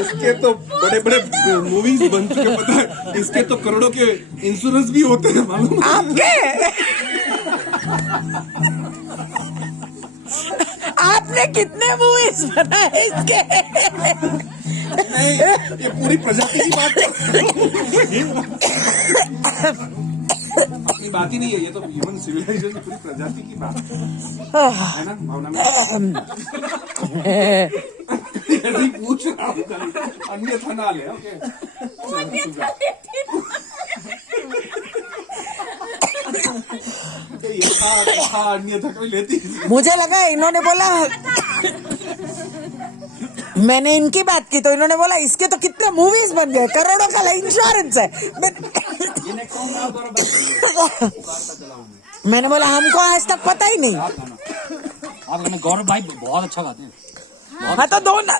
इसके तो बड़े बड़े मूवीज बन चुके, पता है, इसके तो करोड़ों के इंश्योरेंस भी होते हैं, मालूम है? आपके आपने कितने मूवीज बनाए इसके? नहीं, ये पूरी प्रजाति की बात अपनी बात ही नहीं है, ये तो ह्यूमन सिविलाइजेशन पूरी प्रजाति की बात है ना भावना में। ऐसे ही पूछ रहा हूँ, अन्यथा ना ले। ओके, ये था अन्यथा कोई लेती। मुझे लगा इन्होंने बोला, मैंने इनकी बात की तो इन्होंने बोला इसके तो कितने मूवीज बन गए, करोड़ों का इंश्योरेंस है। मैंने बोला हमको आज तक पता ही नहीं। आप गौरव भाई बहुत अच्छा गाते हैं। हाँ तो दो ना।